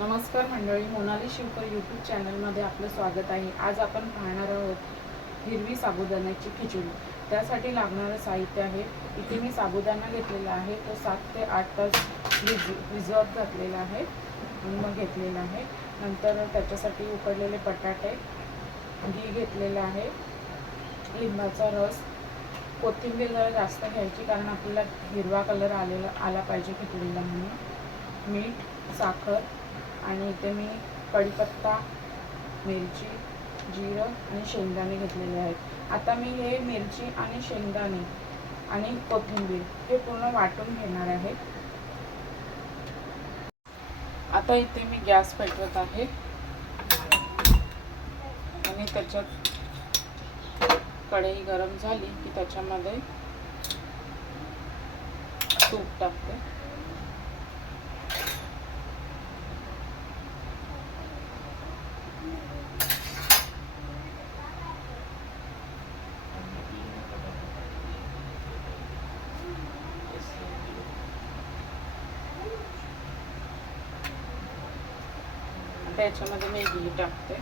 नमस्कार मंडळी मोनाली शिवकर यूट्यूब चॅनलमध्ये आपलं स्वागत आहे. आज आपण पाहणार आहोत हिरवी साबुदाण्याची खिचडी. त्यासाठी लागणारं साहित्य आहे. इथे मी साबुदाणा घेतलेला आहे. तो सात ते आठ तास विज भिजवत घातलेला आहे. मग घेतलेला आहे. नंतर त्याच्यासाठी उकडलेले बटाटे घी घेतलेलं आहे. लिंबाचा रस कोथिंबीर जरा जास्त घ्यायची कारण आपल्याला हिरवा कलर आलेला आला पाहिजे खिचडीला म्हणून. मीठ साखर आणि इथे मी कढीपत्ता मिरची जिरं आणि शेंगदाणे घेतलेले आहेत. आता मी हे मिरची आणि शेंगदाणे आणि कोथिंबीर हे पूर्ण वाटून घेणार आहे. आता इथे मी गॅस पेटवत आहे. आणि त्याच्यात कढई गरम झाली की त्याच्यामध्ये तूप टाकते. आता याच्यामध्ये मी घी टाकते.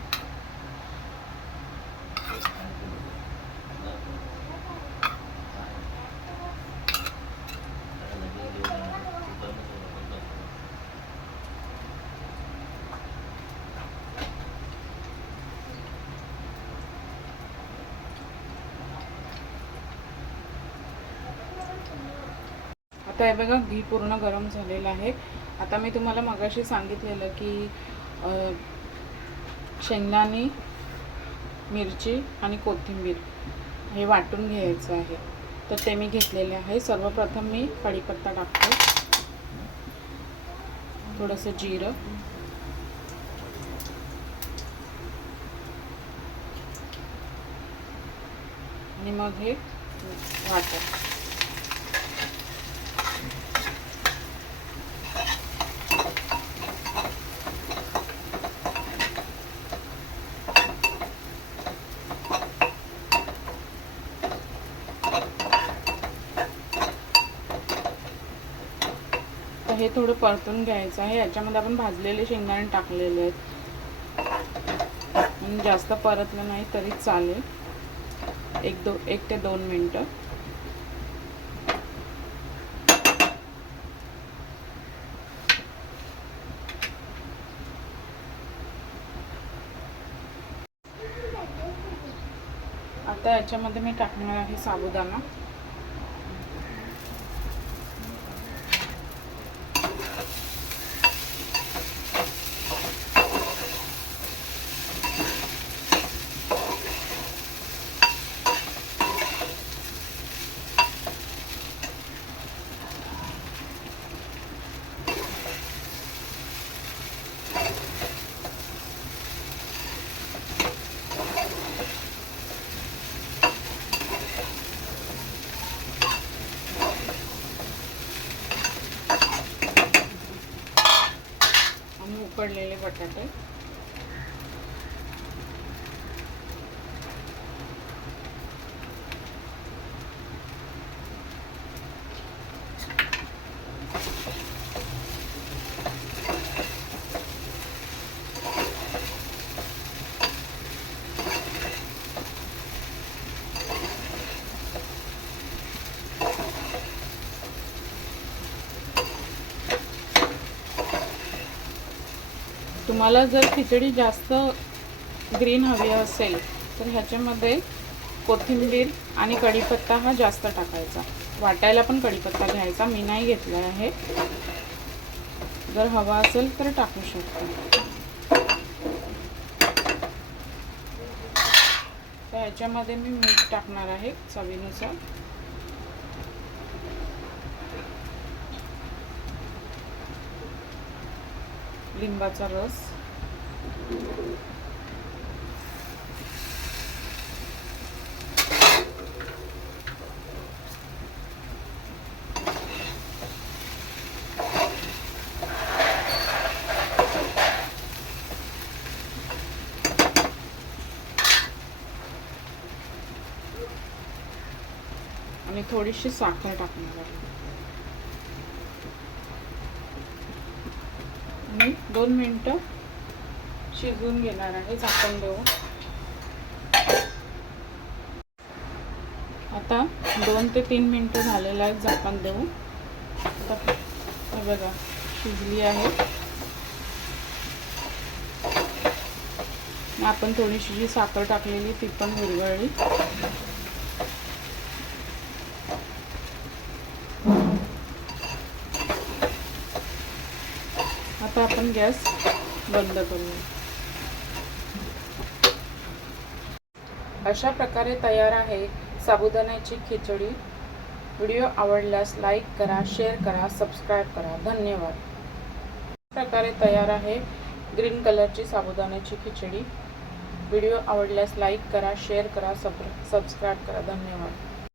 आता हे बघा घी पूर्ण गरम झालेलं आहे. आता मी तुम्हाला मगाशी सांगितलेलं की शेंगदाणे मिरची आणि कोथिंबीर हे वाटून घ्यायचं आहे. तर ते मी घेतलेले आहे. सर्वप्रथम मी कढीपत्ता टाकतो. थोडंसं जिरं. आणि मग हे वाटत हे थोडं परतून घ्यायचं आहे. याच्यामध्ये आपण भाजलेले शेंगदाणे टाकलेले आहेत. आणि जास्त परतलं नाही तरी चालेल. एक दो एक ते दोन मिनटं. आता याच्यामध्ये मी टाकणार आहे साबुदाणा. पडलेले बटाटे. तुम्हाला जर खिचडी जास्त ग्रीन हवी असेल तर ह्याच्यामध्ये कोथिंबीर आणि कढीपत्ता हा जास्त टाकायचा. वाटायला पण कढीपत्ता घ्यायचा मी नाही घेतला आहे. जर हवा असेल तर टाकू शकतो. तर ह्याच्यामध्ये मी मीठ टाकणार आहे चवीनुसार. लिंबाचा रस. आणि थोडीशी साखर टाकणार आहे आणि दोन मिनटं शिजवून घेणार आहे झाकण देऊन. आता दोन ते तीन मिनटं झालेलं आहे झाकण देऊन. आता बघा शिजली आहे. आपण थोडीशी जी साखर टाकलेली ती पण विरघळली आता आपण गॅस बंद करूया. अशा प्रकारे तयार आहे साबुदाण्याची खिचडी. व्हिडिओ आवडल्यास लाईक करा शेअर करा सबस्क्राईब करा. धन्यवाद. अशा प्रकारे तयार आहे ग्रीन कलरची साबुदाण्याची खिचडी. व्हिडिओ आवडल्यास लाईक करा शेअर करा सब सबस्क्राईब करा. धन्यवाद.